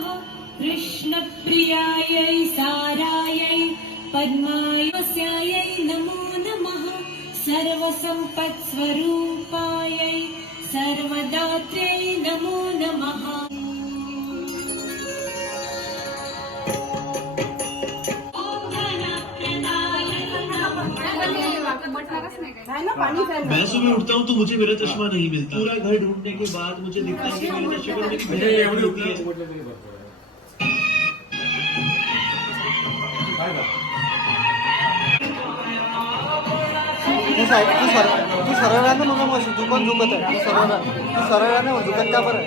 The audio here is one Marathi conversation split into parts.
नमः कृष्णप्रियायै सारायै पद्मायस्यायै नमो नमः सर्वसम्पत्स्वरूपायै सर्वदात्र्यै नमो नमः। मैं सुबह उठता हूँ तो मुझे मेरा चश्मा नहीं मिलता। पूरा घर ढूंढने के बाद मुझे दिखता है कि मेरे चश्मे पर मेरी बहन होती है। तू सरळ मुलं मग तू पण झुकत आहे तू सरळ ना झुकत का बरं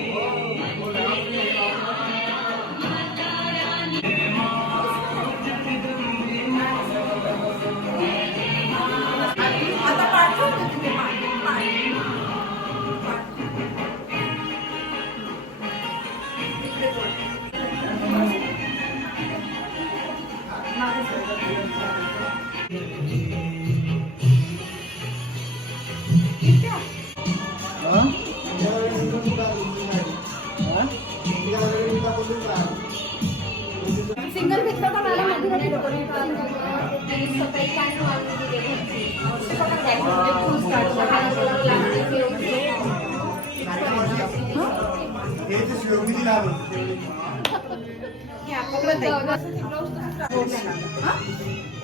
सिंगल घेतलं का मला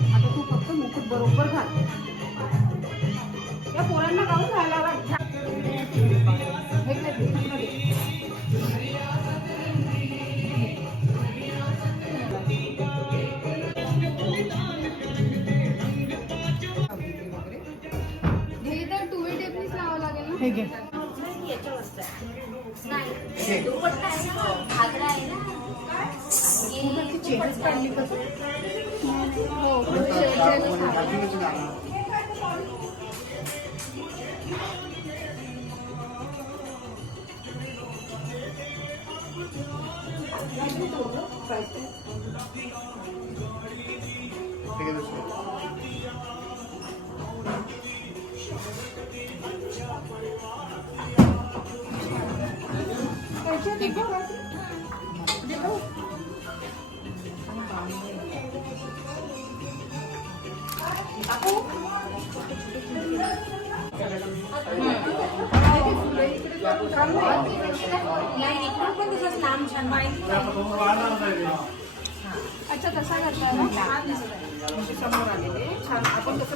आता तू फक्त मुकुट बरोबर घाल या पोरांना गाऊन घालायला हे घे चेहराच काढली कसं अच्छा तसा करताय ना समोर आलेले छान आपण कसं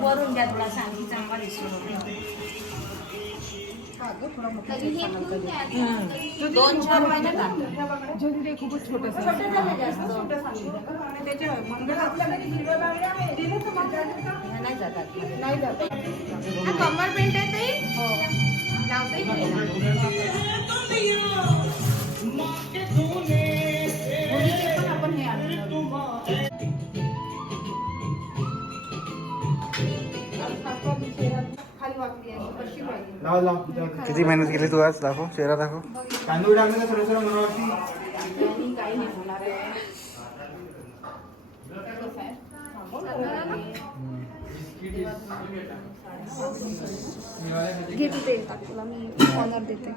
वरून द्या थोडासा आणखी चांगला दिसतो। दोन चार महिने खूपच छोटं त्याच्या मंगळ आपल्याकडे हिरव्या बांगड्या आहेत नाही जातात नाही जात कमर पेंट आहे ते हो लावता पण आपण हे खाली वाकली आहे कशी पाहिजे किती मेहनत केली तू आज दाखव चेहरा दाखव तांदूळ टाकले तर सर्व मनवाती काही नाही होणार आहे घे तू तेल टाक तुला मी ऑर्डर देते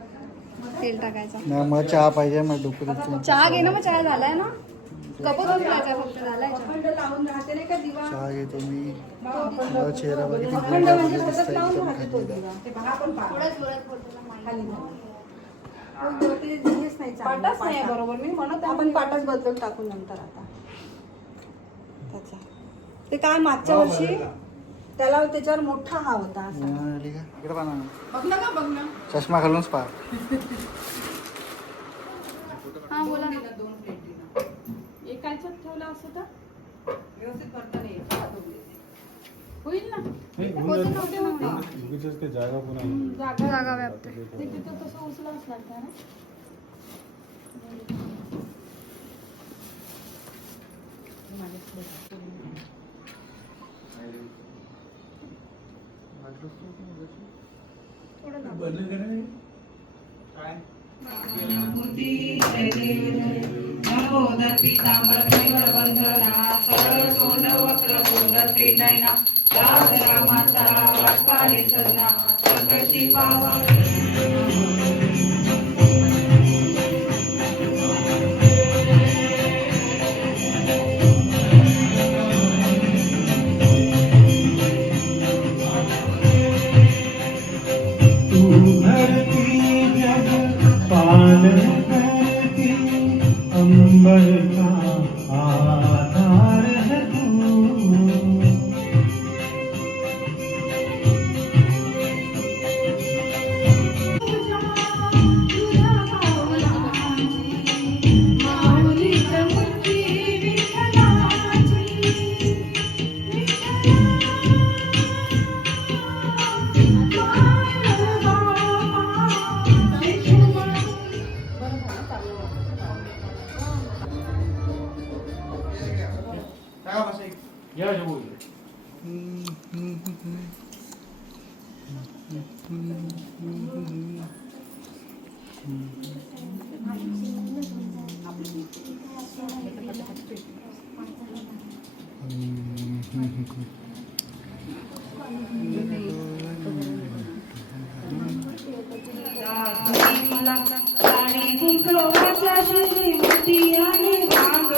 तेल टाकायचा नाही मला चहा पाहिजे मग डोकं चहा घे ना मग चहा झालाय ना कपच उचलायचा फक्त झालाय लावून राहते नाही का दिवा चहा घेतो मी माझा चेहरा बघितली अखंड म्हणजे सतत लावून राहते तो दिवा ते बघा आपण खाली पाटाच नाही बरोबर मी म्हणत आपण पाटाच बदलून टाकू नंतर आता त्याचा ते काय मागच्या वर्षी त्याला त्याच्यावर मोठा हा होता असा इकडे पाहा बघ ना का बघ ना चष्मा घालूनच पहा हा बोला ना दोन प्लेटी एकाच्यात ठेवला असं तर व्यवस्थित करता नाही येत होईल ना जागा व्यापते तिथं तसं उचलाच लागतं ना नवोदर पीतांबर कैवर बंधना सरळ सोंड वक्र सुंदर त्रिनयना रामाचा वाटपाळे सजना संकटी पावा तू धरती जग पालन करती अंबर का आधार है तू साडी कुंकवाचा श्रीमतीयाने भांग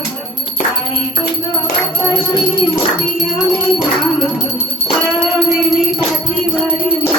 साडी कुंकवाचा श्रीमतीयाने भांग सरळ पाठीवरी